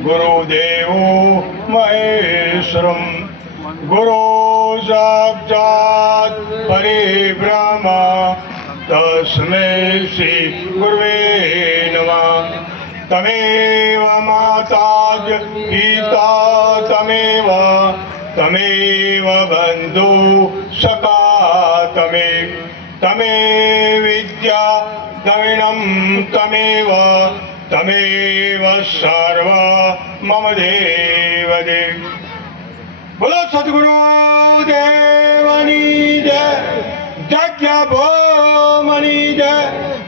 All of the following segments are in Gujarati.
ગુરુદેવો મહેશ્વરમ ગુરુ સાક્ષાત પરિબ્રહ્મા તસ્મે શ્રી ગુરવે નમઃ તમેવ માતા જ પિતા તમેવ તમેવ બંધુ સખા તમે તમે વિદ્યા દવિણમ તમેવ તમેવ સર્વ મમ દેવ દેવ બોલો સદગુરુ દેવની જય જગ્યા ભોમની જય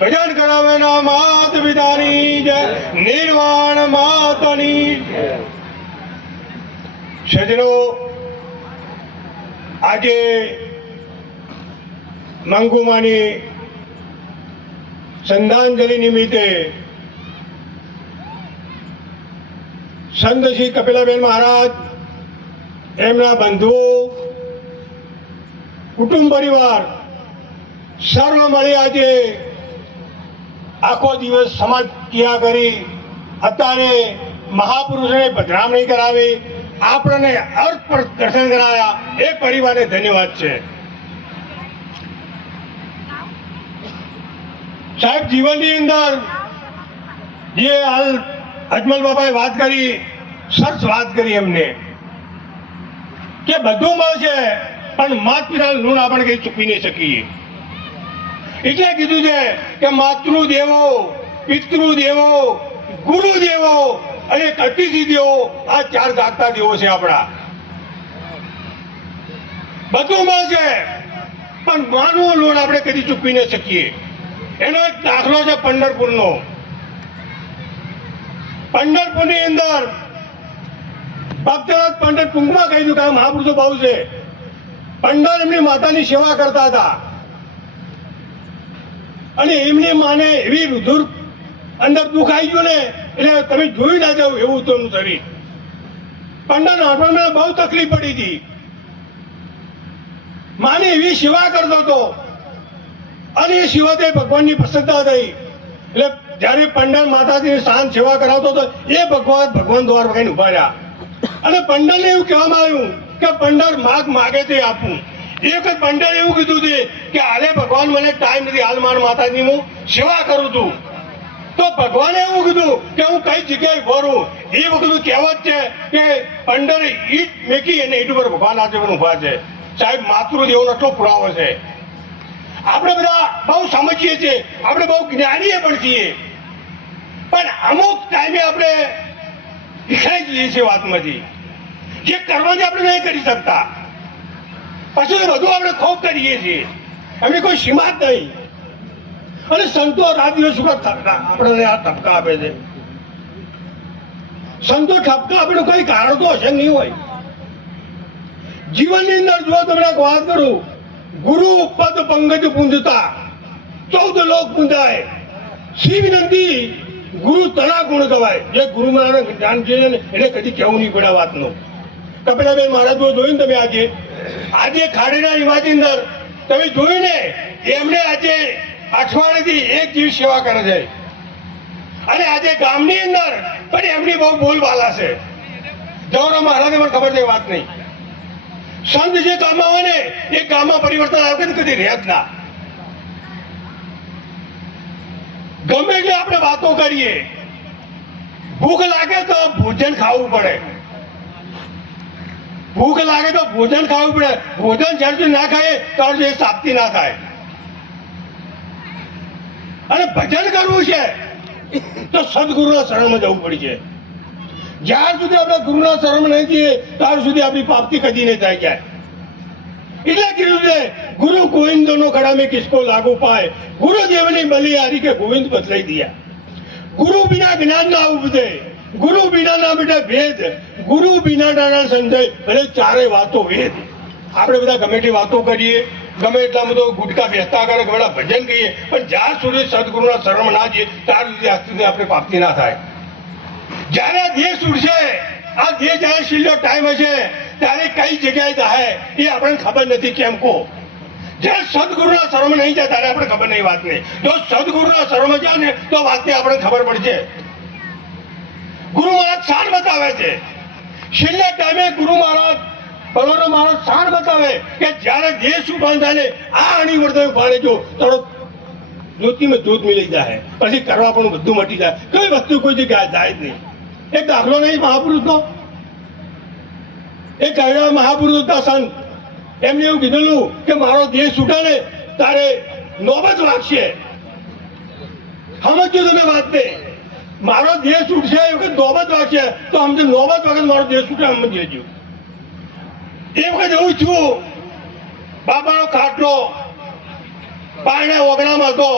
ભજન કરાવેના માત પિતાની જય નિર્વાણ માતની સજનો આજે મંગુમાની શ્રદ્ધાંજલિ નિમિત્તે સંત શ્રી કપિલાબેન મહારાજ, એમના બંધુઓ, કુટુંબ પરિવાર, સર્વ મળી આજે આખો દિવસ સમાજ ક્રિયા કરી અત્યારે મહાપુરુષને પધરામણી કરાવી, આપણને અર્થ પર દર્શન કરાયા. એ પરિવારને ધન્યવાદ છે. સાહેબ, જીવનની અંદર જે હાલ અજમલ બાબાએ વાત કરી, સરસ વાત કરી એમને. કે બધું મળશે, પણ માતૃના ઋણ આપણે કઈ ચૂકવી નહીં શકીએ. એટલે કીધું છે કે માતૃ દેવો પિતૃ દેવો ગુરુ દેવો અને અતિથિ દેવો આ ચાર જાગતા દેવો છે આપણા. બધું મળશે, પણ માનવું લોન આપણે કદી ચૂકવી ન શકીએ. એનો એક દાખલો છે પંઢરપુરનો. પંઢરપુરની અંદર ભક્તનાથ પંડિત ટૂંકમાં કહી દઉં કે મહાપુરુષો બહુ છે. પંડર એમની માતાની સેવા કરતા હતા. અને એમની માને એવી રુધુર અંદર દુઃખ ગયું ને, એટલે તમે જોઈ ના જાવ એવું તો એમનું શરીર. પંડર નાટવામાં બહુ તકલીફ પડી હતી. માને એવી સેવા કરતો હતો. અને એ સેવાથી ભગવાનની પ્રસન્નતા થઈ. એટલે જ્યારે પંડાલ માતાજી શાંત સેવા કરાવતો હતો, એ ભગવાન ભગવાન દ્વાર વગાઈને ઊભા રહ્યા. અને પંડરને એવું કહેવામાં આવ્યું કે પંડાલ માગ માગે તે આપવું એક જ પંડરે એવું કીધું છે કે હાલે ભગવાન, મને ટાઈમ નથી. હાલ માર માતાજી હું સેવા કરું છું. તો ભગવાને એવું કીધું કે હું કઈ જગ્યાએ ભરું એ વખત કહેવત છે કે પંડર ઈટ મેકી અને ઈટ ઉપર ભગવાન આજે ઊભા છે. સાહેબ, માતૃદેવનો એટલો પુરાવો છે. આપણે બધા બહુ સમજીએ છીએ. આપણે બહુ જ્ઞાનીએ પણ છીએ. પણ અમુક ટાઈમે આપણે વિખાઈ જઈએ છીએ વાતમાંથી. જે કરવાની આપણે નહીં કરી શકતા. પછી બધું આપણે ખોફ કરીએ છીએ. એમની કોઈ સીમા જ નહીં. અને સંતો રાત દિવસ આપણને આ ઠપકા આપે છે. સંતો ઠપકા આપણું કોઈ કારણ તો હશે નહીં હોય. જીવનની અંદર જો તમને વાત કરું ગુરુ પદ પંકજ પૂંજતા. ચૌદ લોક પૂંજાય. શ્રી વિનંતી ગુરુ તણા ગુણ કહેવાય જે ગુરુ મહારાજ જ્ઞાન છે એને કદી કહેવું નહીં પડે વાતનું. કપિલાબેન મહારાજ જોયું તમે આજે? આજે ખાડીના રિવાજની અંદર તમે જોયું ને, એમણે આજે અઠવાડિયેથી એક જીવ સેવા કરે છે. અને આજે ગામની અંદર પણ એમની બહુ બોલબાલા છે. જવરા મહારાજને પણ ખબર છે વાત નહીં. સંત જે કામમાં હોય ને, એ કામમાં પરિવર્તન આવે કે કદી રહેત ના. ગમે એટલે આપણે વાતો કરીએ. ભૂખ લાગે તો ભોજન ખાવું પડે. ભૂખ લાગે તો ભોજન ખાવું પડે. ભોજન જ્યાં ના ખાય ત્યાં સુધી સાપ્તી ના થાય. અને ભજન કરવું છે, તો સદગુરુના શરણમાં જવું પડશે. જ્યાં સુધી આપણે ગુરુના શરણ નહીં જઈએ, ત્યાં સુધી આપણી પ્રાપ્તિ કદી નહીં થાય જાય એટલે કીધું છે, ગુરુ ગોવિંદનો નો ખડામે કિસકો લાગુ પાય. ગુરુદેવની બલિહારી કે ગોવિંદ બદલાઈ દિયા ગુરુ બિના જ્ઞાન ના ઉપજે. ગુરુ બિના ના બેટા ભેદ. ગુરુ બિના ના સંજય ભલે ચારે વાતો વેદ. આપણે બધા ગમે તે વાતો કરીએ, ગમે એટલા બધો ગુટકા બેસતા કરે, ગમે ભજન કહીએ પણ જ્યાં સુધી સદગુરુના શરમ ના જઈએ, ત્યાં સુધી આપણે પ્રાપ્તિ ના થાય. જ્યારે દેશ ઉડશે આ દેશ જ્યારે છેલ્લો ટાઈમ હશે, ત્યારે કઈ જગ્યાએ જાય એ આપણને ખબર નથી કેમ કો. જ્યારે સદગુરુના શરમ નહીં જાય, ત્યારે આપણે ખબર નહીં વાતને. જો સદગુરુના શરમ જાય ને, તો વાતની આપણે ખબર પડશે. ગુરુ મહારાજ સાર બતાવે છે. છેલ્લા ટાઈમે ગુરુ મહારાજ બલોનો મહારાજ સાર બતાવે કે જ્યારે દેશ ઊભા થાય ને, આ અણી વર્તન ભાણે જો તારો જ્યોતિમાં જ્યોત મિલી જાય પછી કરવા પણ બધું મટી જાય. કઈ વસ્તુ કોઈ જગ્યાએ જાય જ નહીં. એક દાખલો નહીં, મહાપુરુષનો. એક કહેવા મહાપુરુષ હતા સંત એમને એવું કીધેલું કે મારો દેહ છૂટે ને, તારે નોબત વાગશે સમજ્યું તમે વાત વાતને મારો દેહ છૂટશે, એ વખત નોબત વાગશે તો સમજો નોબત વખત મારો દેહ છૂટે સમજી લેજો. એ વખત એવું છું બાબાનો ખાટલો પારણે ઓગણામાં હતો.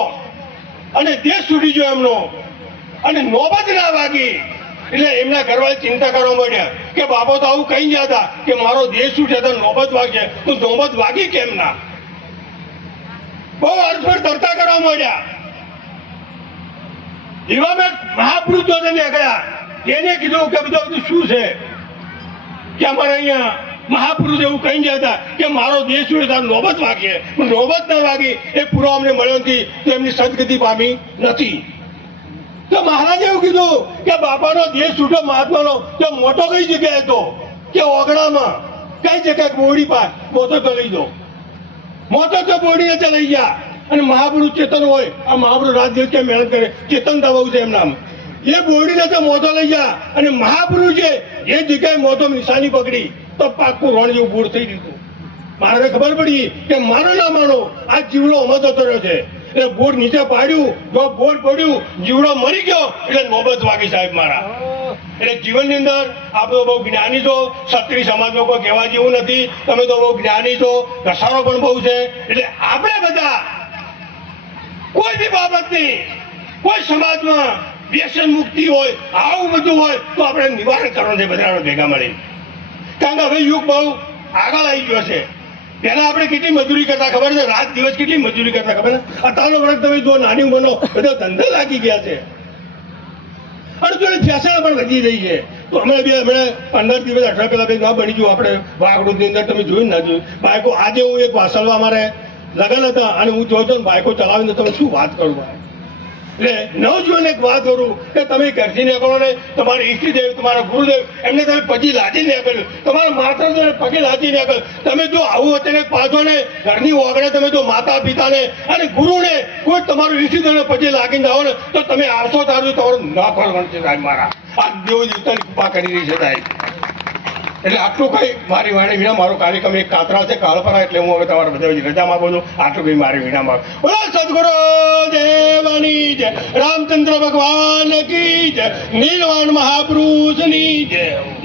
અને દેશ છૂટી ગયો એમનો. અને નોબત ના વાગી. એટલે એમના ઘરવાળી ચિંતા કરવા માંડ્યા કે બાબા તો આવું કહી ગયા હતા કે મારો દેશ છૂટે તો નોબત વાગશે. તો નોબત વાગી કેમ ના? બહુ અર્થભર તરતા કરવા માંડ્યા. એવા મેં મહાપુરુષો તમે ગયા. એને કીધું કે બધું બધું શું છે? કે અમારે અહીંયા મહાપુરુષ એવું કહી ગયા હતા કે મારો દેશ શું તો નોબત વાગે નોબત ના વાગી એ પૂરો અમને મળ્યો નથી, તો એમની સદગતિ પામી નથી. તો મહારાજે એવું કીધું કે બાપાનો દેશ છૂટો મહાત્માનો, તો મોટો કઈ જગ્યાએ હતો? કે ઓગણામાં? કઈ જગ્યાએ? બોડી પાર. મોટો તો લઈ દો મોટો તો બોડીને લઈ ગયા અને મહાપુરુષ ચેતન હોય, આ મહાપુરુષ રાત દિવસ કેમ મહેનત કરે? ચેતન દબાવું છે એમનામ. એ બોડીને તો મોટો લઈ ગયા અને મહાપુરુષ એ જગ્યાએ મોટો નિશાની પકડી. તો પાકું રણ જેવું બૂર થઈ દીધું મારે ખબર પડી કે મારો ના માનો, આ જીવડો અમતો રહ્યો છે. એટલે બોર્ડ નીચે પાડ્યું, જો બોર્ડ પડ્યું, જીવડો મરી ગયો. એટલે નોબત વાગી સાહેબ મારા. એટલે જીવનની અંદર આપણે બહુ જ્ઞાની છો. ક્ષત્રિય સમાજ કોઈ કહેવા જેવું નથી. તમે તો બહુ જ્ઞાની છો. ઘસારો પણ બહુ છે. એટલે આપણે બધા કોઈ બી બાબતની, કોઈ સમાજમાં વ્યસન મુક્તિ હોય, આવું બધું હોય, તો આપણે નિવારણ કરવાનું છે બધા ભેગા મળી કારણ કે હવે યુગ બહુ આગળ આવી ગયો છે. પહેલા આપણે કેટલી મજૂરી કરતા ખબર છે? રાત દિવસ કેટલી મજૂરી કરતા ખબર છે? અત્યારનો વર્ગ તમે જો નાની ઉંમરનો, બધો ધંધા લાગી ગયા છે. અને જોડે ફેસણ પણ વધી રહી છે. તો અમે બે, અમે પંદર દિવસ અઠવા પહેલા બે ના બની ગયું આપણે વાઘડુની અંદર, તમે જોયું ને જોયું. બાઈકો આજે હું એક વાસળવા મારે લગન હતા અને હું જોઉં છું બાઈકો ચલાવીને તમે શું વાત કરું? એટલે નવજીવન તમે જો આવું અત્યારે પાછો ને, ઘરની ઓગણે તમે જો માતા પિતાને અને ગુરુને કોઈ તમારું ઈષ્ટદેવને પછી લાગીને જાઓ ને, તો તમે આવશો તારું, તમારું ન ફળ મારા. આ દેવ જીવતાની કૃપા કરી રહી છે એટલે આટલું કંઈ મારી વાણી વિના મારો કાર્યક્રમ એક કાતરા છે, કાળપરા એટલે હું હવે તમારા બધા રજા માગું છું. આટલું કંઈ મારી વિના માગ. બોલો, સદગુરુ દેવાની જય. રામચંદ્ર ભગવાન કી જય. નીલવાણ મહાપુરુષની જય.